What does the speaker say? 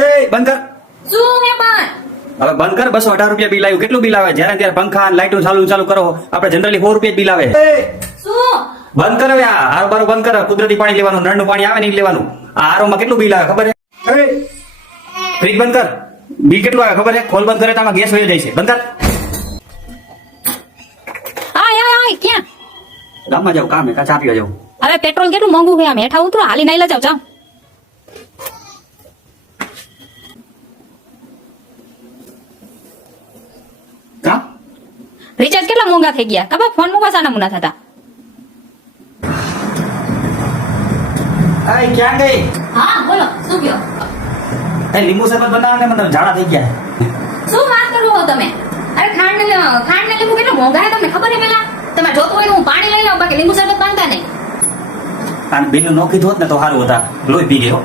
એ બંધ કર. શું હે પણ? હવે બંધ કર. 218 રૂપિયા બિલ આવ્યું. કેટલું બિલ આવે? જ્યારે ત્યારે પંખા લાઈટો ચાલુ કરો. આપણે જનરલી 4 રૂપિયા બિલ આવે. શું? બંધ કર હવે. આ આરો બારો બંધ કર. કુદરતી પાણી લેવાનું, નળનું પાણી આવે ને ઈ લેવાનું. આ આરોમાં કેટલું બિલ આવે ખબર છે? ફ્રીજ બંધ કર. બિલ કેટલું આવે ખબર છે? ખોલ બંધ કરે તો આમાં ગેસ વહી જાય છે. બંધ કર. આય ક્યાં? ગામમાં જાવ, કામ હે, ચા પીવા જાવ. હવે પેટ્રોલ કેટલું મોંઘું છે, આમ હેઠા ઉતરો, હાલી નાઈ જાવ. જાવ. કા? રિચાર્જ કેટલા મોંઘા થઈ ગયા ખબર? ફોન મૂકવા સાના મુના થતા. આય ક્યાં ગઈ? હા બોલો, શું કયો? એ લીંબુ શરબત બનાવો ને, મને ઝાડા થઈ ગયા. શું વાત કરો છો તમે? અરે ખાંડ ને લીંબુ કેટલું મોંઘા છે તમને ખબર છે? પેલા તમે જોતું હોય તો હું પાણી લઈ લઉં, બાકી લીંબુ શરબત બાંધતા નહીં. અને બિલ નું નો કીધું હોત ને તો સારું હતા. લોહી પી ગયો.